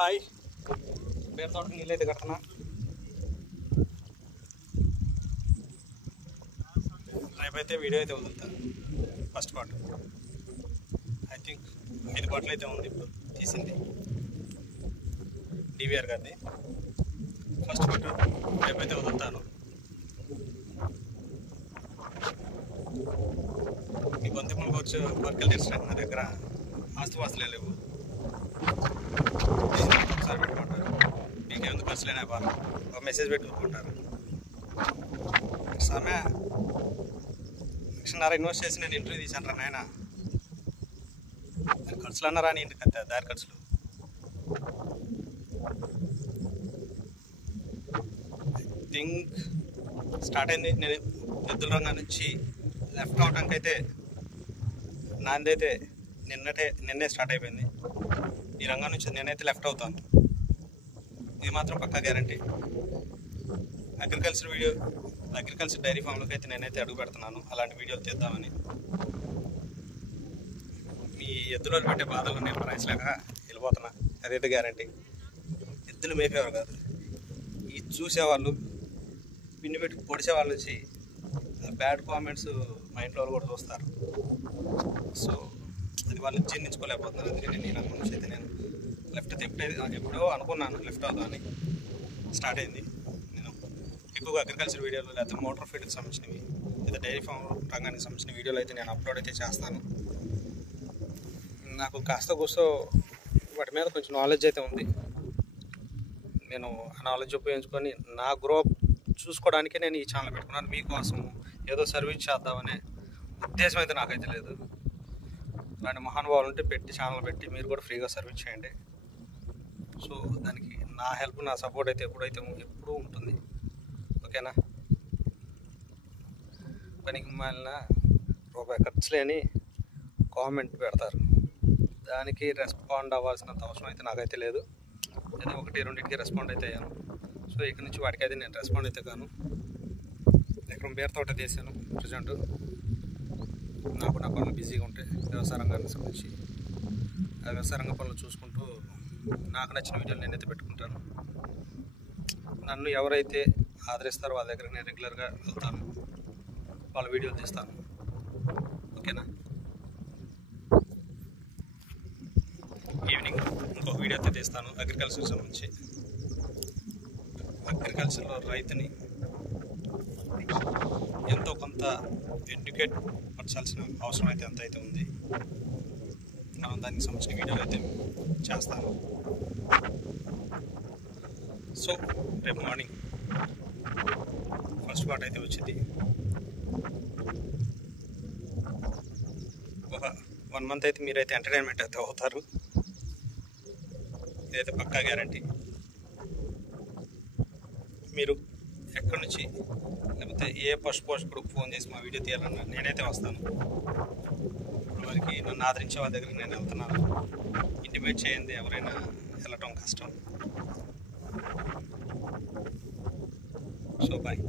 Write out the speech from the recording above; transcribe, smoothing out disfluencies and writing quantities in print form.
Hi, bear తోటకి నీళ్ళైతే కడుతున్నా. రేపైతే video అయితే వదులుతాను. ఫస్ట్ పార్ట్ ఐ థింక్ 5 పాటలు అయితే ఉంది ఇప్పుడు తీసింది, డివిఆర్ గారిది. ఫస్ట్ పార్ట్ రేపైతే వదులుతాను. ఈ బంతిపూలకు వచ్చి వర్కలు తెచ్చడానికి నా దగ్గర ఆస్తువాస్తులే లేవు. ఒకసారి పెట్టుకుంటారు, మీకేందుకు ఖర్చులేనా వాళ్ళు ఒక మెసేజ్ పెట్టుకుంటారు. సమయ 1.5 ఇన్వెస్ట్ చేసి నేను ఇంటర్వ్యూ తీసాను రా నాయన. ఖర్చులు అన్నారా అని ఇంటికి వస్తా, దారి ఖర్చులు. ఐ థింక్ స్టార్ట్ అయింది. నేను ఎద్దుల రంగం నుంచి లెఫ్ట్ అవడానికి అయితే నాదైతే నిన్నే స్టార్ట్ అయిపోయింది. ఈ రంగం నుంచి నేనైతే లెఫ్ట్ అవుతాను, ఇది మాత్రం పక్కా గ్యారంటీ. అగ్రికల్చర్ డైరీ ఫామ్లోకి అయితే నేనైతే అడుగు పెడుతున్నాను, అలాంటి వీడియోలు తీద్దామని. మీ ఎద్దులో పెట్టే బాధలు నేను భరించలేక వెళ్ళిపోతున్నా, అదైతే గ్యారంటీ. ఎద్దులు మేపేవారు కాదు, ఈ చూసేవాళ్ళు, పిన్ని పెట్టి పొడిచేవాళ్ళు వచ్చి బ్యాడ్ కామెంట్స్ మా ఇంట్లో వాళ్ళు కూడా చూస్తారు. సో అది వాళ్ళు జీర్ణించుకోలేకపోతున్నారు. అందుకే నేను ఈ రంగం నుంచి అయితే నేను లెఫ్ట్ ఎప్పుడో అనుకున్నాను లెఫ్ట్ అవుతామని. స్టార్ట్ అయింది. నేను ఎక్కువగా అగ్రికల్చర్ వీడియోలు, లేకపోతే మోటార్ ఫీల్డ్కి సంబంధించినవి, లేదా డైరీ ఫామ్ రంగానికి సంబంధించిన వీడియోలు అయితే నేను అప్లోడ్ అయితే చేస్తాను. నాకు కాస్త కూస్తో వాటి మీద కొంచెం నాలెడ్జ్ అయితే ఉంది. నేను ఆ నాలెడ్జ్ ఉపయోగించుకొని నా గ్రోప్ చూసుకోవడానికి నేను ఈ ఛానల్ పెట్టుకున్నాను. మీకోసం ఏదో సర్వీస్ చేద్దామనే ఉద్దేశం అయితే నాకైతే లేదు. అలాంటి మహానుభావులు ఉంటే ఛానల్ పెట్టి మీరు కూడా ఫ్రీగా సర్వీస్ చేయండి. సో దానికి నా హెల్ప్, నా సపోర్ట్ అయితే ఎప్పుడూ ఉంటుంది. ఓకేనా? పనికి మాలిన రూపాయి ఖర్చు లేని కామెంట్ పెడతారు, దానికి రెస్పాండ్ అవ్వాల్సినంత అవసరం అయితే నాకైతే లేదు. ఏదో 1-2కి రెస్పాండ్ అయితే అయ్యాను. సో ఇక్కడ నుంచి వాటికైతే నేను రెస్పాండ్ అయితే కాను. ఎక్కడ బేర్ తోట తీసాను ప్రజెంట్. నా పనులు బిజీగా ఉంటాయి వ్యవసాయ రంగానికి సంబంధించి. ఆ వ్యవసాయ రంగ పనులు చూసుకుంటూ నాకు నచ్చిన వీడియోలు నేనైతే పెట్టుకుంటాను. నన్ను ఎవరైతే ఆదరిస్తారో వాళ్ళ దగ్గర నేను రెగ్యులర్గా వెళ్తాను, వాళ్ళ వీడియోలు తీస్తాను. ఓకేనా? ఈవినింగ్ ఇంకొక వీడియో అయితే తీస్తాను అగ్రికల్చర్ సంబంధించి. అగ్రికల్చర్లో రైతుని ఎంతో కొంత ఎడ్యుకేట్ పరచాల్సిన అవసరం అయితే ఎంత అయితే ఉంది. మనం దానికి సంబంధించిన వీడియోలు అయితే చేస్తాను. సో రేపు మార్నింగ్ ఫస్ట్ పార్ట్ అయితే వచ్చింది. ఒక 1 మంత్ అయితే మీరైతే ఎంటర్టైన్మెంట్ అయితే అవుతారు, ఇదైతే పక్కా గ్యారంటీ. మీరు ఎక్కడి నుంచి, లేకపోతే ఏ పశు పోషకుడికి ఫోన్ చేసి మా వీడియో తీయాలన్నా నేనైతే వస్తాను. ఇప్పుడు వరకు నన్ను ఆదరించే వాళ్ళ దగ్గరికి నేను వెళ్తున్నాను. ఇంటిమేట్ చేయండి, ఎవరైనా వెళ్ళటం కష్టం. So bye.